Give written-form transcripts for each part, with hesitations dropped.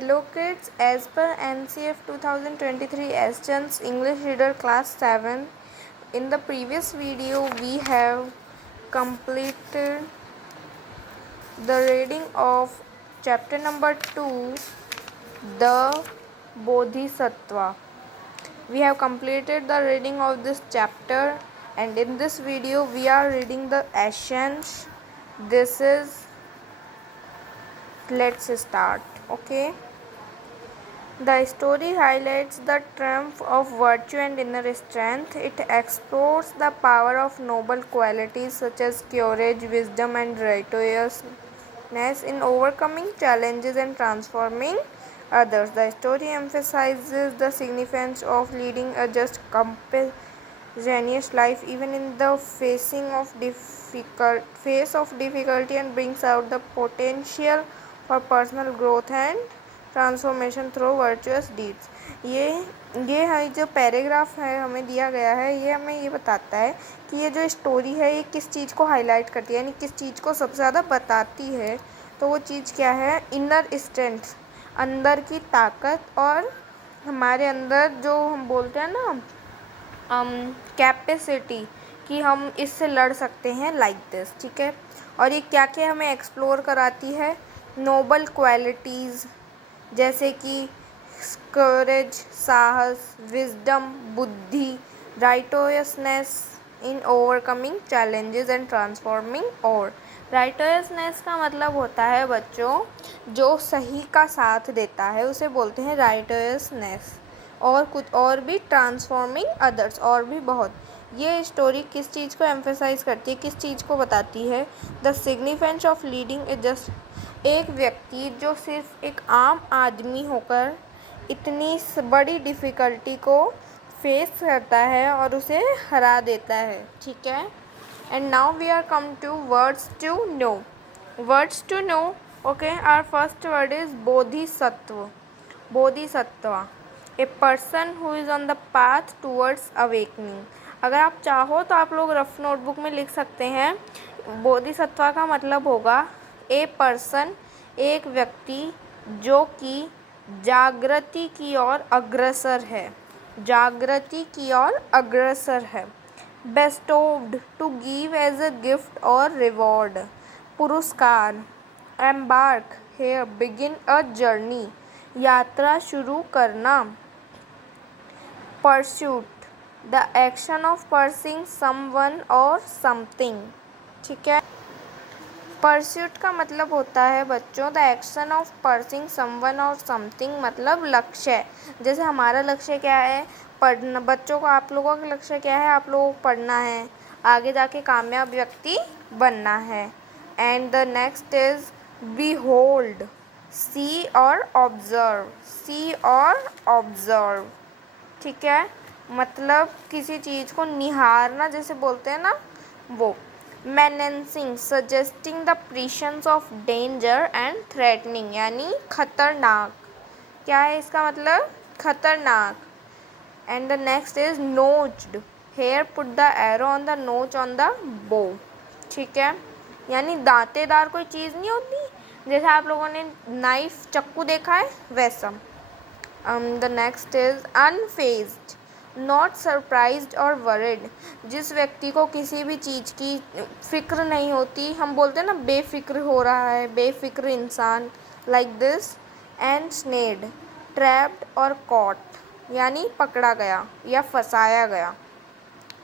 Hello kids, as per NCF 2023 Chance English Reader Class 7, in the previous video we have completed the reading of chapter number 2, the Bodhisattva. We have completed the reading of this chapter, and in this video we are reading the essence. Let's start. Okay. The story highlights the triumph of virtue and inner strength. It explores the power of noble qualities such as courage, wisdom, and righteousness in overcoming challenges and transforming others. The story emphasizes the significance of leading a just, compassionate life even in the face of difficulty, and brings out the potential for personal growth and transformation through virtuous deeds. ये है जो paragraph है हमें दिया गया है, ये हमें ये बताता है कि ये जो स्टोरी है ये किस चीज़ को हाईलाइट करती है, यानी किस चीज़ को सबसे ज़्यादा बताती है। तो वो चीज़ क्या है? इनर स्ट्रेंथ, अंदर की ताकत, और हमारे अंदर जो हम बोलते हैं ना कैपेसिटी कि हम इससे लड़ सकते हैं, लाइक दिस। ठीक है। और ये क्या क्या हमें एक्सप्लोर कराती है? नोबल क्वालिटीज़ जैसे कि करेज, साहस, विजडम, बुद्धि, righteousness in overcoming challenges and transforming. और राइटोयसनेस का मतलब होता है बच्चों जो सही का साथ देता है, उसे बोलते हैं राइटोयसनेस। और कुछ और भी, ट्रांसफॉर्मिंग अदर्स, और भी बहुत। ये स्टोरी किस चीज़ को एम्फेसाइज करती है, किस चीज़ को बताती है? The significance of leading a just, एक व्यक्ति जो सिर्फ एक आम आदमी होकर इतनी बड़ी डिफ़िकल्टी को फेस करता है और उसे हरा देता है। ठीक है। And now we are come to words to know. Words to know. Okay, our first word is Bodhisattva. Bodhisattva, a person who is on the path towards awakening. अगर आप चाहो तो आप लोग रफ नोटबुक में लिख सकते हैं। बोधिसत्व का मतलब होगा ए पर्सन, एक व्यक्ति जो कि जागृति की ओर अग्रसर है, जागृति की ओर अग्रसर है। Bestowed, to give as a gift और रिवॉर्ड, पुरस्कार। Embark, here, begin a journey, यात्रा शुरू करना। Pursuit, the action of pursuing someone और समथिंग। ठीक है। परस्यूट का मतलब होता है बच्चों the action of pursuing someone और समथिंग, मतलब लक्ष्य। जैसे हमारा लक्ष्य क्या है? पढ़ना। बच्चों को, आप लोगों का लक्ष्य क्या है? आप लोगों को पढ़ना है, आगे जाके कामयाब व्यक्ति बनना है। And the next is behold, see और ऑब्जर्व, सी और ऑब्जर्व। ठीक है। मतलब किसी चीज़ को निहारना, जैसे बोलते हैं ना वो। Menacing, suggesting the presence of danger and threatening, यानी खतरनाक। क्या है इसका मतलब? खतरनाक। And the next is notched, here put the arrow on the notch on the bow. ठीक है। यानी दांतेदार कोई चीज़ नहीं होती, जैसे आप लोगों ने नाइफ, चक्कू देखा है, वैसा। The next is unfazed, not surprised और वरिड, जिस व्यक्ति को किसी भी चीज़ की फ़िक्र नहीं होती, हम बोलते हैं ना बेफिक्र हो रहा है, बेफिक्र इंसान, लाइक दिस। एंड स्नेड, ट्रैप्ड और कॉट, यानी पकड़ा गया या फंसाया गया।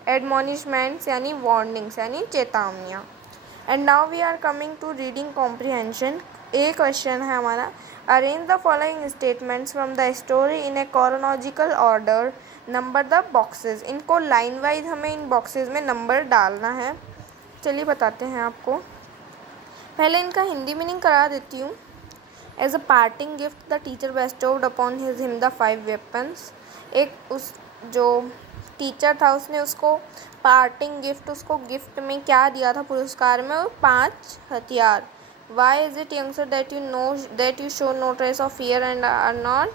एडमोनिशमेंट्स, यानी वार्निंग्स, यानी चेतावनियाँ। And now we are coming to reading comprehension. एक क्वेश्चन है हमारा, arrange the following statements from the story in a chronological order, number the boxes. इनको लाइन वाइज हमें इन बॉक्सेस में नंबर डालना है। चलिए बताते हैं आपको। पहले इनका हिंदी मीनिंग करा देती हूँ। As a parting gift the teacher bestowed upon him the 5 weapons. एक उस जो टीचर था उसने उसको पार्टिंग गिफ्ट, उसको गिफ्ट में क्या दिया था? पुरस्कार में 5 हथियार। Why is it youngster that you show no trace of fear and are not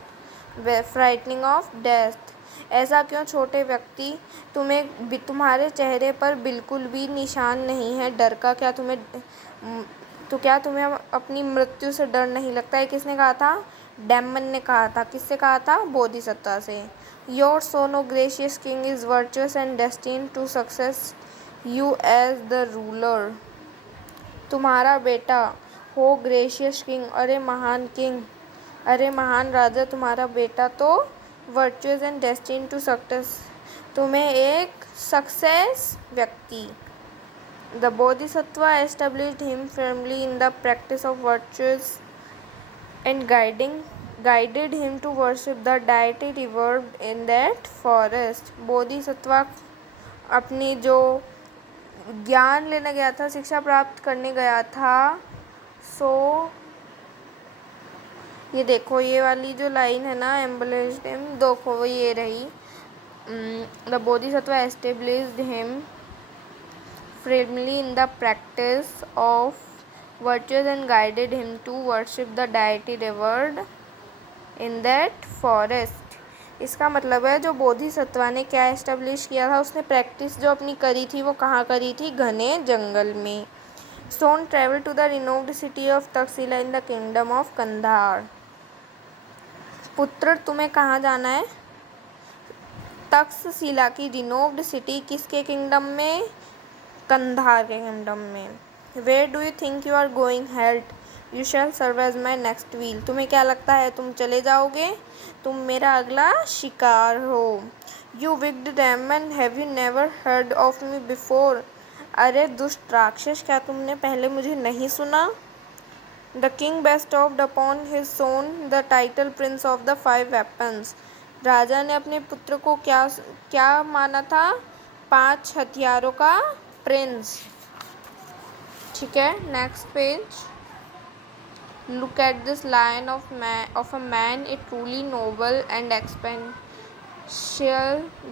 frightening of death. ऐसा क्यों छोटे व्यक्ति, तुम्हारे चेहरे पर बिल्कुल भी निशान नहीं है डर का? क्या तुम्हें अपनी मृत्यु से डर नहीं लगता है? किसने कहा था? डेमन ने कहा था, किससे कहा था? बोधिसत्व से। Your son O gracious king is virtuous and destined to success you as the ruler. तुम्हारा बेटा हो ग्रेशियस किंग, अरे महान किंग, अरे महान राजा, तुम्हारा बेटा तो virtuous and destined to success, तुम्हें एक सक्सेस व्यक्ति। The Bodhisattva established him firmly in the practice of virtues and guided him to worship the deity revered in that forest. Bodhisattva अपनी जो ज्ञान लेने गया था, शिक्षा प्राप्त करने गया था, सो ये देखो ये वाली जो लाइन है ना, एम्बलेस्ड हिम, देखो ये रही, the Bodhisattva established him firmly in the practice of virtues and guided him to worship the deity revered in that forest. इसका मतलब है जो बोधिसत्वा ने क्या एस्टेब्लिश किया था, उसने प्रैक्टिस जो अपनी करी थी वो कहाँ करी थी? घने जंगल में। Son traveled to the renowned city of Taxila in the kingdom of Kandahar. पुत्र तुम्हें कहाँ जाना है? तक्षशिला की रिनोव्ड सिटी, किसके किंगडम में? कंधार के किंगडम में। Where do you think you are going head? You shall serve as my next wheel. तुम्हें क्या लगता है तुम चले जाओगे? तुम मेरा अगला शिकार हो। You wicked demon, have you never heard of me before? अरे दुष्ट राक्षस, क्या तुमने पहले मुझे नहीं सुना? The king bestowed upon his son the title prince of the 5 weapons. राजा ने अपने पुत्र को क्या क्या माना था? 5 हथियारों का प्रिंस। ठीक है, next page. Look at this line of a man, a truly noble and exceptional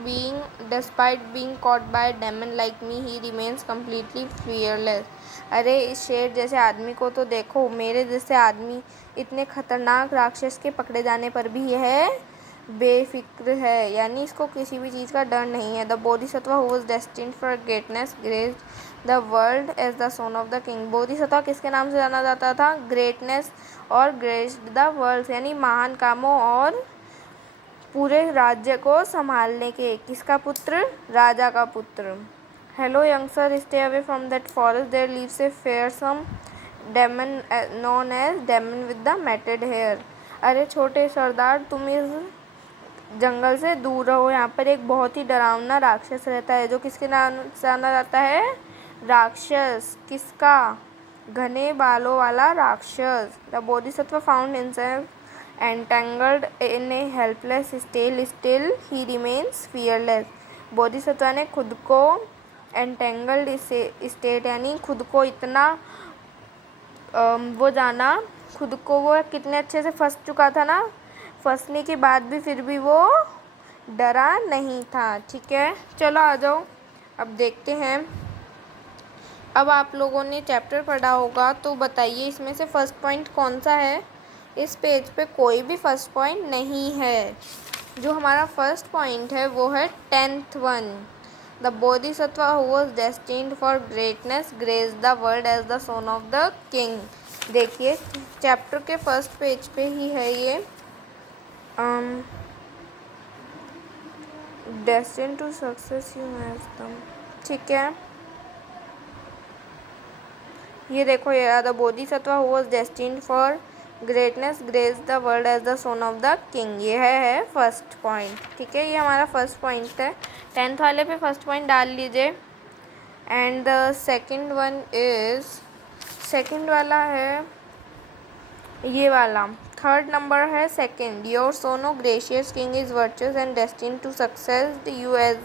being, despite being caught by demon like me he remains completely fearless. अरे इस शेर जैसे आदमी को तो देखो, मेरे जैसे आदमी इतने खतरनाक राक्षस के पकड़े जाने पर भी यह बेफिक्र है, यानी इसको किसी भी चीज़ का डर नहीं है। The Bodhisattva who was destined for greatness graced the world as the son of the king. Bodhisattva किसके नाम से जाना जाता था? ग्रेटनेस और ग्रेस्ड द वर्ल्ड, यानी महान कामों और पूरे राज्य को संभालने के। किसका पुत्र? राजा का पुत्र। Hello youngster, stay away from that forest, there lives a fearsome demon known as demon with the matted hair. अरे छोटे सरदार, तुम इस जंगल से दूर रहो, यहाँ पर एक बहुत ही डरावना राक्षस रहता है, जो किसके नाम से जाना जाता है? राक्षस। किसका? घने बालों वाला राक्षस। The Bodhisattva found himself entangled in A helpless state, still he remains fearless. Bodhisattva ने खुद को एंटेंगल्ड स्टेट, यानी खुद को इतना वो जाना, खुद को वो कितने अच्छे से फंस चुका था ना, फंसने के बाद भी फिर भी वो डरा नहीं था। ठीक है, चलो आ जाओ, अब देखते हैं। अब आप लोगों ने चैप्टर पढ़ा होगा, तो बताइए इसमें से फर्स्ट पॉइंट कौन सा है? इस पेज पे कोई भी फर्स्ट पॉइंट नहीं है। जो हमारा फर्स्ट पॉइंट है वो है 10th one. The Bodhisattva who was destined for greatness graced the world as the son of the king. देखिए चैप्टर के फर्स्ट पेज पे ही है ये। Destined to success you have दम। ठीक है, ये देखो, ये the Bodhisattva who was destined for greatness graced the world as the son of the king. ये है फर्स्ट पॉइंट। ठीक है, ये हमारा फर्स्ट पॉइंट है। 10th वाले पे फर्स्ट पॉइंट डाल लीजिए। And the second one is, second वाला है ये वाला, थर्ड नंबर है second. Your son o gracious king is virtuous and destined to success you as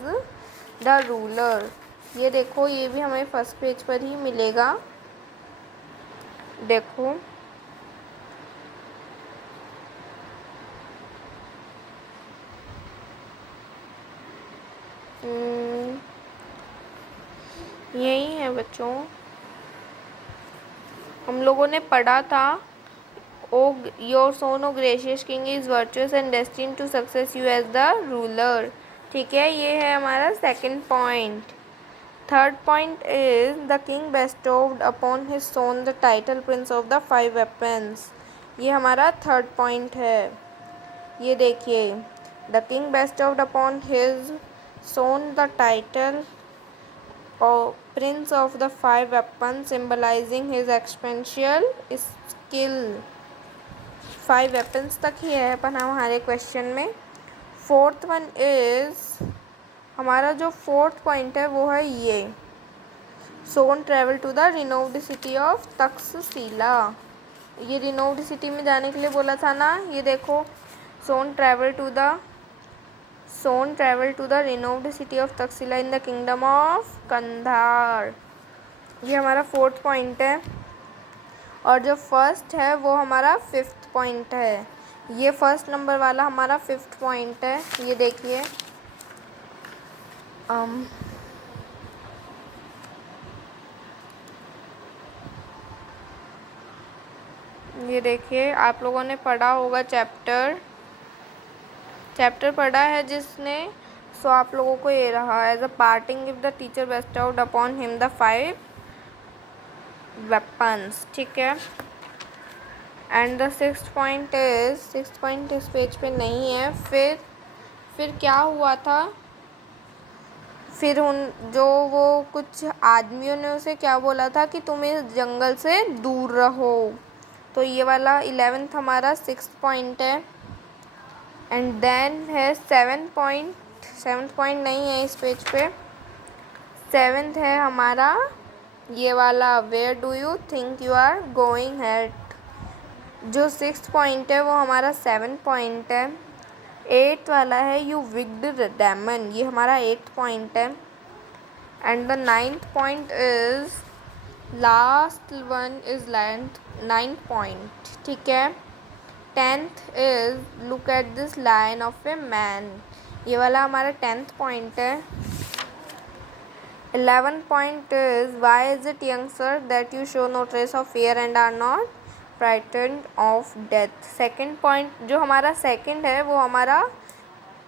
the ruler. ये देखो, ये भी हमें फर्स्ट पेज पर ही मिलेगा। देखो यही है बच्चों, हम लोगों ने पढ़ा था। O your son O gracious king is virtuous and destined to success you as the ruler. ठीक है, ये है हमारा second point. Third point is the king bestowed upon his son the title prince of the 5 weapons. ये हमारा third point है। ये देखिए, the king bestowed upon his son the title और prince of the five weapon symbolizing his exceptional skill. 5 weapons तक ही है पर हमारे क्वेश्चन में। फोर्थ वन इज, हमारा जो फोर्थ पॉइंट है वो है ये, son travel to the renowned city of Takshashila. ये रिनोव्ड सिटी में जाने के लिए बोला था ना, ये देखो, son travel to the renowned city of Takshashila in the kingdom of Kandhar. ये हमारा फोर्थ पॉइंट है। और जो फर्स्ट है वो हमारा फिफ्थ पॉइंट है। ये फर्स्ट नंबर वाला हमारा फिफ्थ पॉइंट है। ये देखिए, ये देखिए, आप लोगों ने पढ़ा होगा चैप्टर पढ़ा है जिसने, सो आप लोगों को ये रहा, as a parting if the teacher bestowed upon him the 5 weapons. ठीक है। एंड द सिक्स्थ पॉइंट इस पेज पे नहीं है। फिर क्या हुआ था, फिर वो कुछ आदमियों ने उसे क्या बोला था कि तुम इस जंगल से दूर रहो। तो ये वाला 11th हमारा 6th पॉइंट है। एंड देन है 7th पॉइंट नहीं है इस पेज पे। 7th है हमारा ये वाला, where do you think you are going head. जो 6th पॉइंट है वो हमारा 7th पॉइंट है। 8th वाला है यू विग्ड डेमन, ये हमारा 8th पॉइंट है। And the 9th point is, last one is 9th point. ठीक है। 10th is look at this line of a man, ये वाला हमारा 10th पॉइंट है। 11th point is why is it young sir that you show no trace of fear and are not frightened of death. Second point जो हमारा second है वो हमारा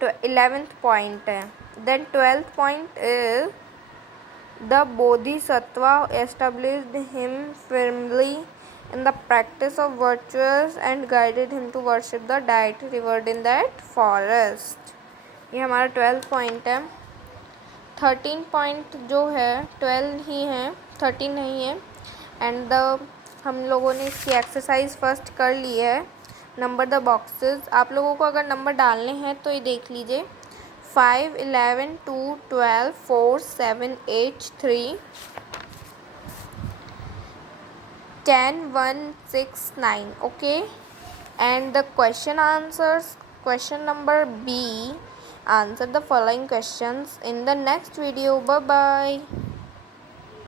11th point है। Then 12th point is the Bodhisattva established him firmly in the practice of virtues and guided him to worship the deity revered in that forest। ये हमारा 12th point है। 13 point जो है 12 ही है, 13 नहीं है। एंड हम लोगों ने इसकी एक्सरसाइज फर्स्ट कर ली है। नंबर द बॉक्सेस, आप लोगों को अगर नंबर डालने हैं तो ये देख लीजिए, 5, 11, 2, 12, 4, 7, 8, 3, 10, 1, 6, 9. Okay. And the question answers, question number B, answer the following questions in the next video. Bye bye.